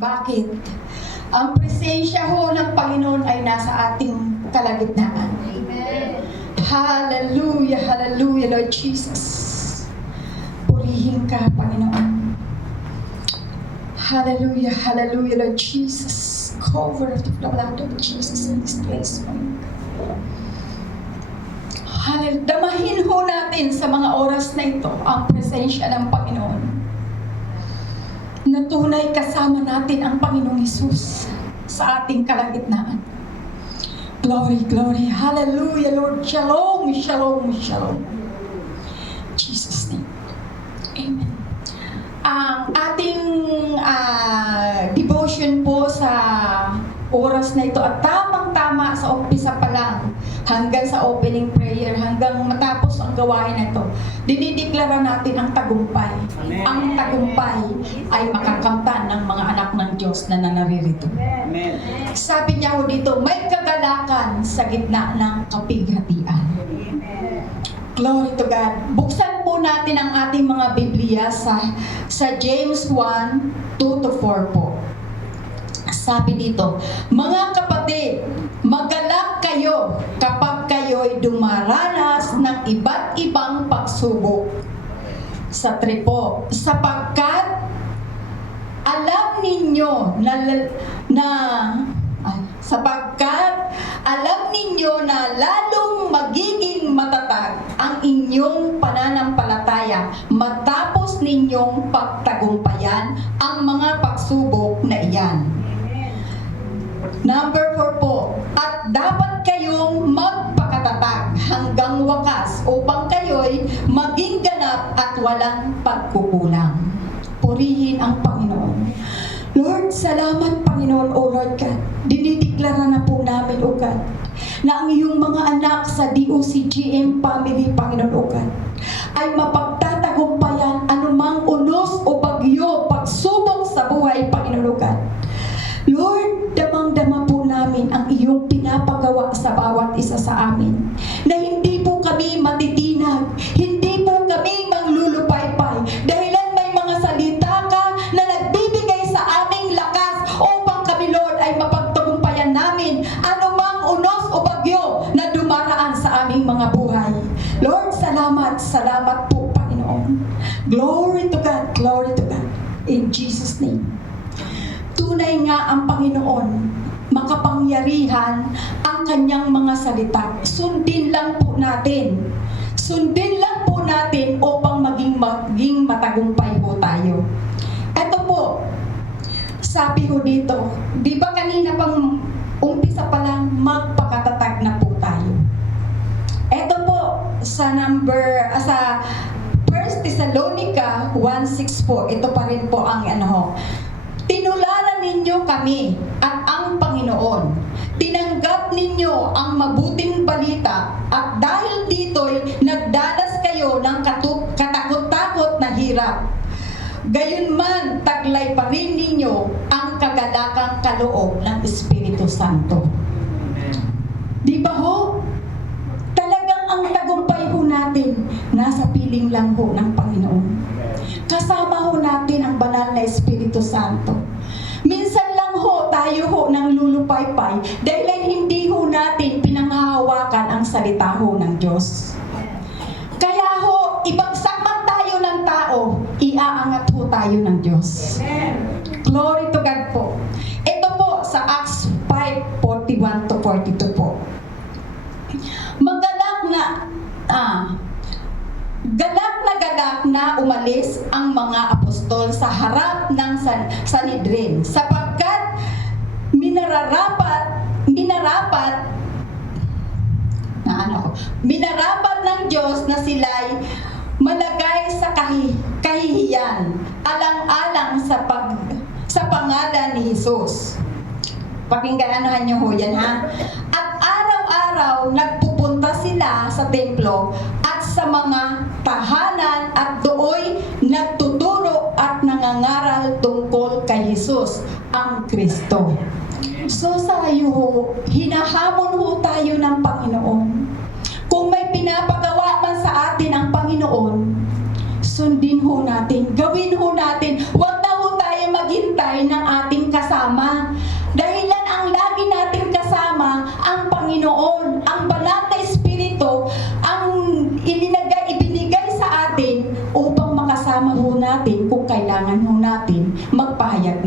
Bakit? Ang presensya ho ng Panginoon ay nasa ating kalagitnaan. Amen. Hallelujah, hallelujah, Lord Jesus. Purihin ka, Panginoon. Hallelujah, hallelujah, Lord Jesus. Cover the blood of Jesus in this place, Hallelujah. Damahin ho natin sa mga oras na ito ang presensya ng Panginoon. Na tunay kasama natin ang Panginoong Hesus sa ating kalagitnaan. Glory, glory. Hallelujah, Lord. Shalom, shalom, shalom. In Jesus' name. Amen. Ang ating devotion po sa oras na ito at tamang-tama sa umpisa pa lang hanggang sa opening prayer, hanggang matapos ang gawain na ito, dinideklara natin ang tagumpay. Amen. Ang tagumpay ay makakamtan ng mga anak ng Diyos na nananarito. Amen. Sabi niya ho dito, may kagalakan sa gitna ng kapighatian. Glory to God. Buksan po natin ang ating mga Biblia sa James 1, 2-4 po. Sabi dito, mga kapatid, magalak kayo kapag kayo'y dumaranas ng iba't ibang pagsubok sa tripo, sapagkat alam ninyo na lalong magiging matatag ang inyong pananampalataya matapos ninyong pagtagumpayan ang mga pagsubok na iyan. Number 4 po, at dapat kayong magpakatatag hanggang wakas upang kayo'y maging ganap at walang pagkukulang. Purihin ang Panginoon. Lord, salamat Panginoon, O Lord God. Dinideklara na po namin, O God, na ang iyong mga anak sa DOCGM family, Panginoon, O God, ay mapagtatagumpayan anumang unos o bagyo, pagsubok sa buhay, Panginoon, O God. Lord, damang-dama po namin ang iyong pinapagawa sa bawat isa sa amin, na hindi po kami matitinag, hindi po kami manglulupaypay, dahilan may mga salita ka na nagbibigay sa aming lakas upang kami, Lord, ay mapagtagumpayan namin anumang unos o bagyo na dumaraan sa aming mga buhay. Lord, salamat, salamat po, Panginoon. Glory to God, glory to God. In Jesus' name. Tunay nga ang Panginoon, makapangyarihan ang kanyang mga salita. Sundin lang po natin. Sundin lang po natin upang maging matagumpay po tayo. Ito po, sabi ko dito, di ba kanina pang umpisa pa lang, magpakatatag na po tayo. Ito po, sa 1 Thessalonica 1:6 po, ito pa rin po ang tinularan ninyo kami at ang Panginoon. Tinanggap ninyo ang mabuting balita at dahil dito'y nagdanas kayo ng katakot-takot na hirap. Gayunman, taglay pa rin ninyo ang kagalakang kaloob ng Espiritu Santo. Di ba ho? Talagang ang tagumpay ho natin nasa piling lang ho ng Panginoon. Kasama ho natin ang banal na Espiritu Santo. Minsan lang ho tayo ho nang lulupaypay dahil hindi ho natin pinanghahawakan ang salita ho ng Diyos. Kaya ho, ibagsak man tayo ng tao, iaangat ho tayo ng Diyos. Glory to God po. Ito po sa Acts 5:41-42 po. Galak na umalis ang mga apostol sa harap ng Sanhedrin sapagkat minarapat ng Diyos na sila'y malagay sa kahihiyan alang-alang sa pangalan ni Jesus. Pakinggan niyo ho yan, ha? At araw-araw nagpupunta sila sa templo at sa mga tahanan at dooy nagtuturo at nangangaral tungkol kay Jesus, ang Kristo. So tayo, hinahamon ho tayo ng Panginoon. Kung may pinapagawa man sa atin ang Panginoon, sundin ho natin, gawin ho natin. Huwag na ho tayo maghintay ng ating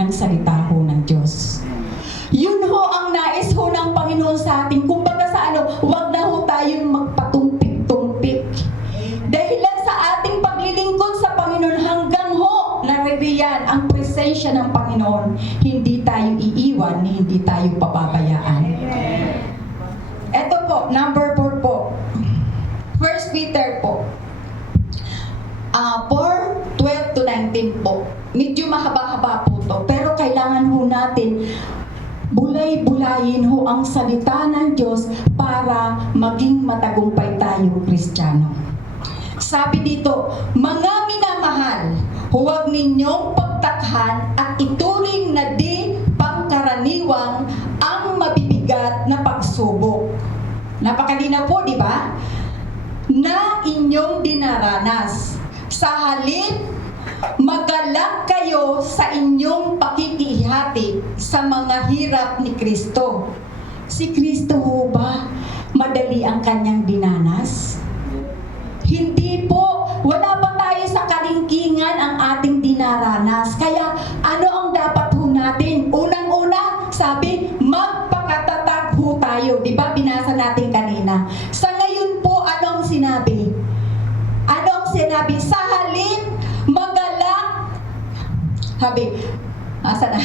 ng salita ho ng Diyos. Yun ho ang nais ho ng Panginoon sa atin. Kumbaga sa huwag na ho tayong magpatumpik-tumpik. Dahilan sa ating paglilingkod sa Panginoon hanggang ho naririyan ang presensya ng Panginoon, hindi tayo iiwan, hindi tayo pababayaan. Ito po, number 4 po. 1 Peter po. 4:12 to 19 po. Medyo mahaba-haba po to, pero kailangan ho natin bulay-bulayin ho ang salita ng Diyos para maging matagumpay tayo, Kristiyano. Sabi dito, mga minamahal, huwag ninyong pagtakhan at ituring na di pangkaraniwang ang mabibigat na pagsubok. Napakalinaw po, di ba? Na inyong dinaranas. Sa halip, magalak kayo sa inyong pakikihati sa mga hirap ni Kristo. Si Kristo ho ba madali ang kanyang dinanas? Hindi po. Wala pa tayo sa kalingkingan ang ating dinaranas. Kaya ano ang dapat ho natin? Unang-una, sabi, magpakatatag ho tayo. Di ba binasa natin kanina? Sa ngayon po, ano ang sinabi? Ano ang sinabi? Sa halip, magalak. Sabi, asa na?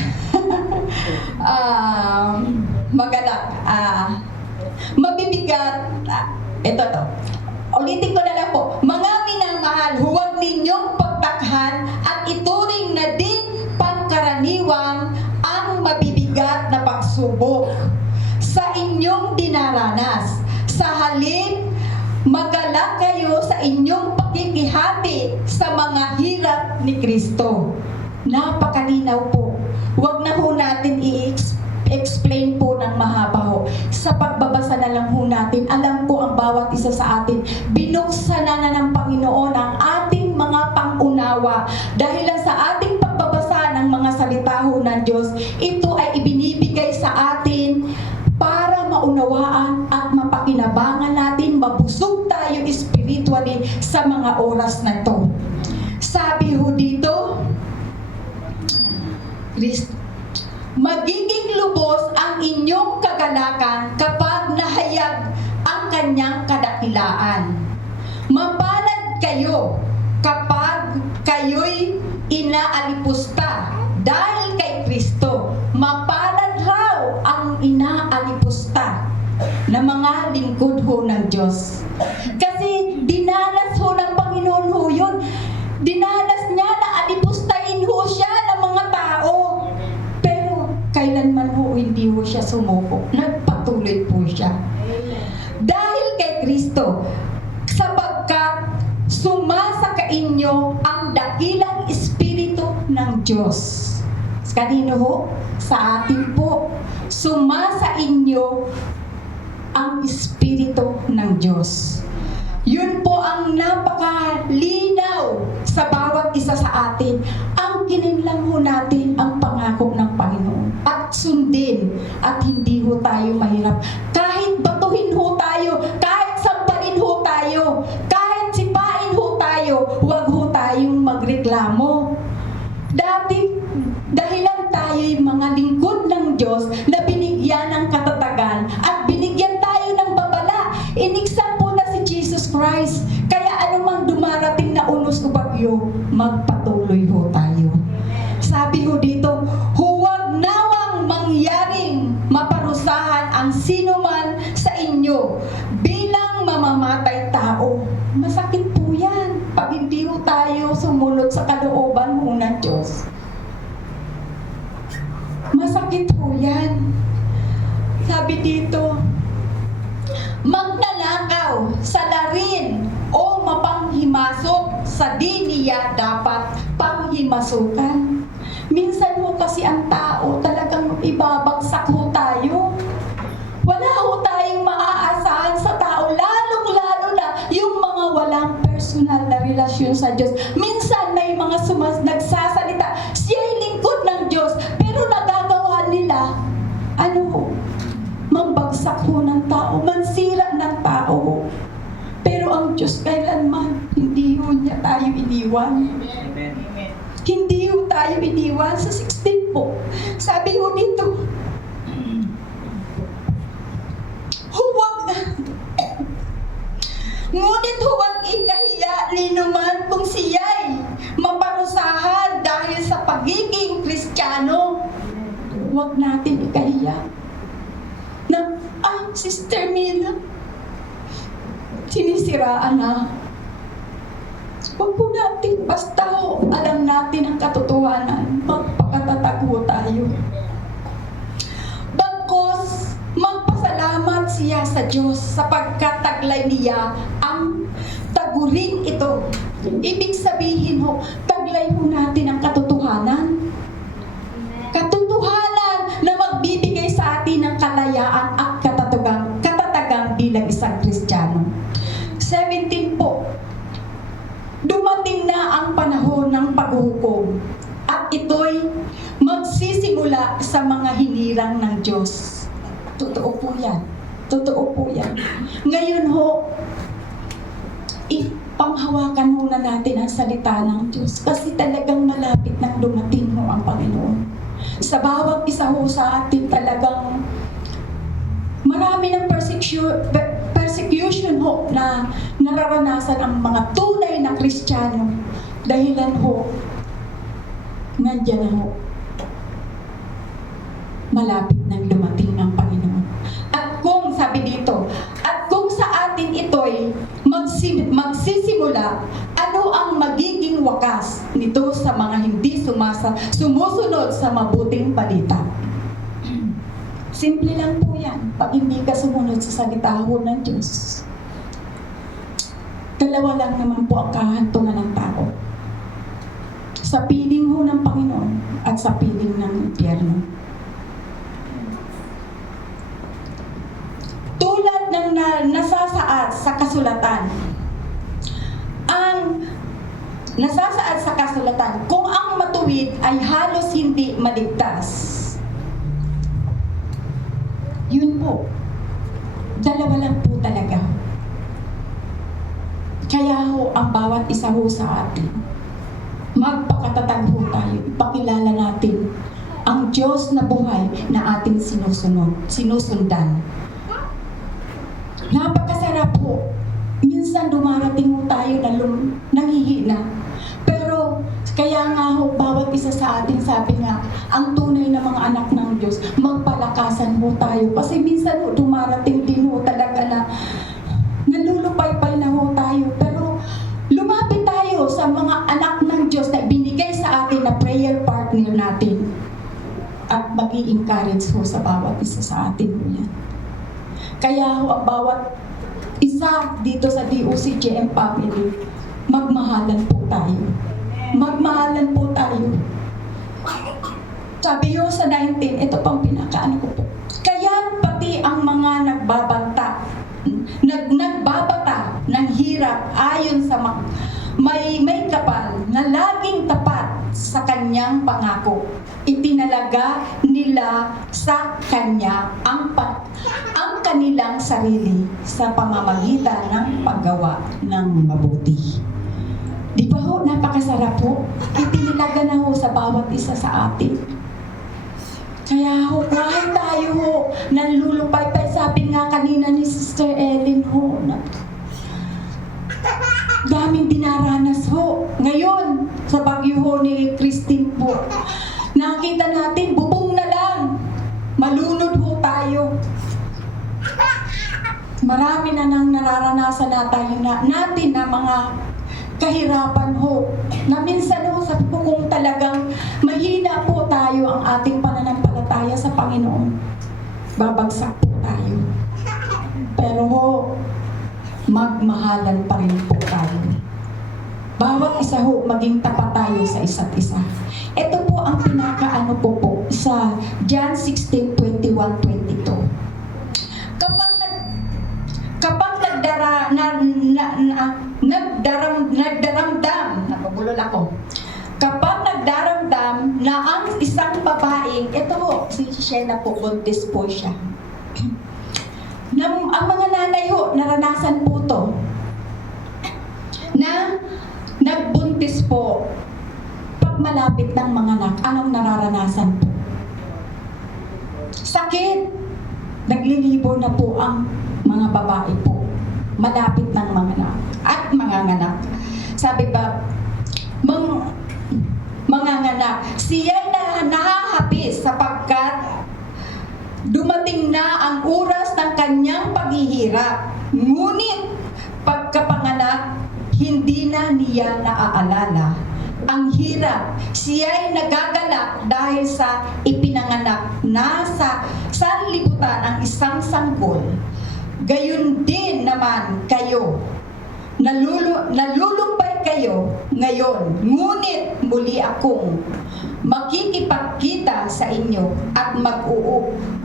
Magalak. Mabibigat. Ito to. Ulitin ko na lang po. Mga minamahal, huwag ninyong pagtakhan at ituring na din pangkaraniwang ang mabibigat na pagsubok sa inyong dinaranas. Sa halip, magalak kayo sa inyong pakikihati sa mga hirap ni Kristo. Napakalinaw po. Huwag na ho natin i-explain po ng mahaba ho. Sa pagbabasa na lang ho natin, alam ko ang bawat isa sa atin, binuksan na ng Panginoon ang ating mga pangunawa. Dahil lang sa ating pagbabasa ng mga salita ho ng Diyos, ito ay ibinibigay sa atin para maunawaan at mapakinabangan natin, mabusog tayo spiritually sa mga oras na to. Sabi ho dito, magiging lubos ang inyong kagalakan kapag nahayag ang kanyang kadakilaan. Mapalad kayo kapag kayo'y inaalipusta dahil kay Kristo. Mapalad raw ang inaalipusta na mga lingkod ho ng Diyos. Kasi dinanas ho ng Panginoon ho yun. Dinanas niya na alipustahin ho siya ng mga tao. Pero kailanman ho hindi ho siya sumuko. Nagpatuloy po siya. Dahil kay Kristo, sapagkat sumasa ka inyo ang dakilang Espiritu ng Diyos. Kanino ho? Sa atin po. Sumasa inyo ang Espiritu ng Diyos. Yun po ang napakalinaw sa bawat isa sa atin. Ang kininlang ho natin ang pangako ng Panginoon. At sundin at hindi ho tayo mahirap. Kahit batuhin ho tayo, kahit sampalin ho tayo, kahit sipain ho tayo, huwag ho tayong magreklamo. Dati, dahilan tayo'y mga lingkod ng Diyos na binigyan ng katatagan at binigyan tayo ng babala. Iniksan po na si Jesus Christ. Kaya anumang dumarating na unos o bagyo, magpatuloy ho tayo. Sabi ho dito, huwag nawang mangyaring maparusahan ang sinuman sa inyo bilang mamamatay tao. Masakit po yan pag hindi ho tayo sumunod sa kalooban ho ng Diyos. Masakit po yan. Sabi dito, magnanakaw sa larin o mapanghimasok sa di niya dapat panghimasukan. Minsan ho kasi ang tao talagang ibabagsak ho tayo. Wala ho tayong maaasahan sa tao, lalong-lalo na yung mga walang personal na relasyon sa Diyos. Minsan may mga nagsasalita, siya'y lingkod ng Diyos, pero nagagawa nila, ano ho? Mambagsak ho ng tao, mansira ng tao ho. Pero ang Diyos kailanman, hindi ho niya tayo iniwan. Amen. Hindi ho tayo iniwan. Sa 16 ho. Sabi ho dito, huwag, ngunit huwag ikahiya ni naman kung siya'y maparusahan dahil sa pagiging Kristiyano. Huwag natin ikahiya na, Sister Mina, sinisiraan na. Huwag po natin, basta ho, alam natin ang katotohanan, magpakatatag ho tayo. Bagkos, magpasalamat siya sa Diyos sapagkat taglay niya ang taguring ito. Ibig sabihin ho, taglay ho natin ang katotohanan. Katotohanan na magbibigay sa atin ng kalayaan at katatagang bilang isang Kristiyano. 17 po, dumating na ang panahon ng paghuhukom at ito'y magsisimula sa mga hinirang ng Diyos. Totoo po yan. Totoo po yan. Ngayon ho, ipanghawakan muna natin ang salita ng Diyos kasi talagang malapit nang dumating ho ang Panginoon. Sa bawat isa ho sa atin talagang marami ng persecution ho na nararanasan ang mga tunay na Kristiyano. Dahilan ho, nandiyan na ho, malapit nang dumating ang Panginoon. At kung, sabi dito, at kung sa atin ito'y magsisimula, ano ang magiging wakas nito sa mga hindi sumusunod sa mabuting balita? Simple lang po yan. Pag hindi ka sumunod sa salita ho ng Diyos, dalawa lang naman po ang kahantungan ng tao. Sa piling ho ng Panginoon at sa piling ng impyerno. Tulad ng nasasaad sa kasulatan, kung ang matuwid ay halos hindi maligtas. Yun po. Dalawa lang po talaga. Kaya ho, ang bawat isa ho sa atin, magpakatatag ho tayo, ipakilala natin ang Diyos na buhay na ating sinusundan. Napakasarap ho. Minsan dumarating ho tayo na nanghihina. Pero kaya nga ho, bawat isa sa atin, sabi nga, ang tunay na mga anak ng Diyos, magpalakasan ho tayo. Kasi minsan ho, dumarating din ho talaga na nalulupay-pay na ho tayo. Pero lumapit tayo sa mga anak ng Diyos na binigay sa atin na prayer partner natin. At mag-i-encourage ho sa bawat isa sa atin ho yan. Kaya ho, ang bawat isa dito sa DOCJM family, magmahalan po tayo. Magmahalan po tayo. Sabi yun sa 19, ito pang pinakaano ko po. Kaya pati ang mga nagbabata ng hirap ayon sa may kapal na laging tapat sa kanyang pangako. Itinalaga nila sa kanya ang kanilang sarili sa pamamagitan ng paggawa ng mabuti. Di ba ho, napakasarap ho? Itinilaga na ho sa bawat isa sa atin. Kaya ho, kahit tayo ho, nanlulupay-pay, sabi nga kanina ni Sister Ellen ho, daming dinaranas ho. Ngayon, sa bagyo ho ni Christine po, nakita natin, bubong na lang. Malunod ho tayo. Marami na nang nararanasan natin na mga kahirapan ho. Na minsan ho, sabi ko kung talagang mahina po tayo ang ating pananampalataya sa Panginoon, babagsak po tayo. Pero ho, magmahalan pa rin po tayo. Bawat isa ho, maging tapat tayo sa isa't isa. Ito po ang pinakaano po sa John 16:21-22. Kapag nagdaramdam, napabulol ako. Kapag nagdaramdam na ang isang babaeng, ito ho, si Shena po, buntis po siya. Ang mga nanay ho, naranasan po to, na nagbuntis po, pag malapit ng mga anak, anong nararanasan po? sakit. Naglilibor na po ang mga babae po. Malapit ng manganak at manganganak. Sabi ba, manganganak, siya'y nahahapis sapagkat dumating na ang oras ng kanyang paghihirap. Ngunit pagkapanganak, hindi na niya naaalala ang hirap. Siya'y nagagalak dahil sa ipinanganak na sa sanlibutan ang isang sanggol. Gayon din naman kayo. Nalulumbay kayo ngayon. Ngunit muli akong makikipagkita sa inyo at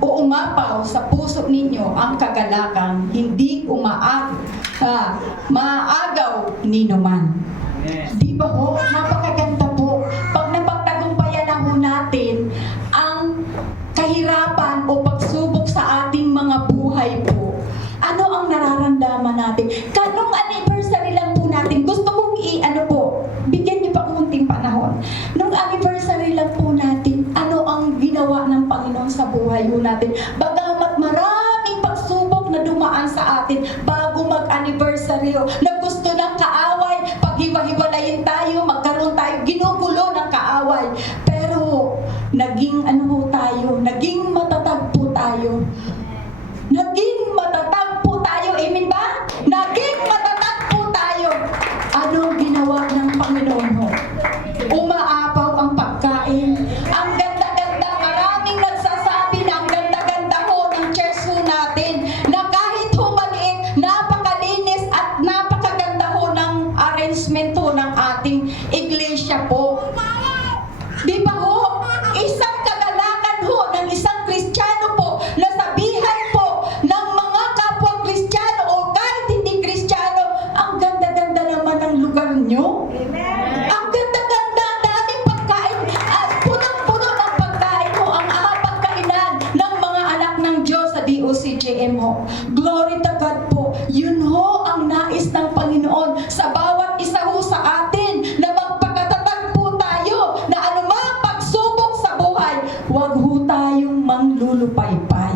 uumapaw sa puso ninyo ang kagalakan, hindi maagaw ninuman. Di ba ho? Napakaganda po. Pag napagtagumpayan na ho natin ang kahirapan o pagsubok sa ating mga buhay po, ano ang nararamdaman natin? Kanong anniversary lang po natin, gusto kong bigyan niyo pa kunting panahon. Nung anniversary lang po natin, ano ang ginawa ng Panginoon sa buhay po natin? Bagamat maraming pagsubok na dumaan sa atin bago mag-anniversary, na gusto ng kaaway, paghiwa-hiwalayin tayo, magkaroon tayo, ginugulo ng kaaway. Pero, naging naging matatag po tayo. Naging matatag po tayo, amen ba? Naging matatag po tayo. Anong ginawa ng Panginoon ho? Umaapaw ang pagkain. Ang ganda-ganda, maraming nagsasabi na ang ganda-ganda ho ng church ho natin, na kahit ho maliit, napakalinis at napakaganda ho ng arrangement ho ng ating iglesia po. Di ba ho? Isang kagalakan ho ng isang Kristiyano po na sabihan po ng mga kapwa Kristiyano o kahit hindi Kristiyano, ang ganda-ganda naman ng lugar nyo. Ang ganda-ganda, daming pagkain, punong-puno ng pagkain ho, ang pagkainan ng mga anak ng Diyos sa DOCJM ho. Glory to God po. Yun ho ang nais ng Panginoon sa bawat isa ho sa atin, na magpakatatag po tayo, na anumang pagsubok sa buhay, huwag ho tayong manglulupaypay.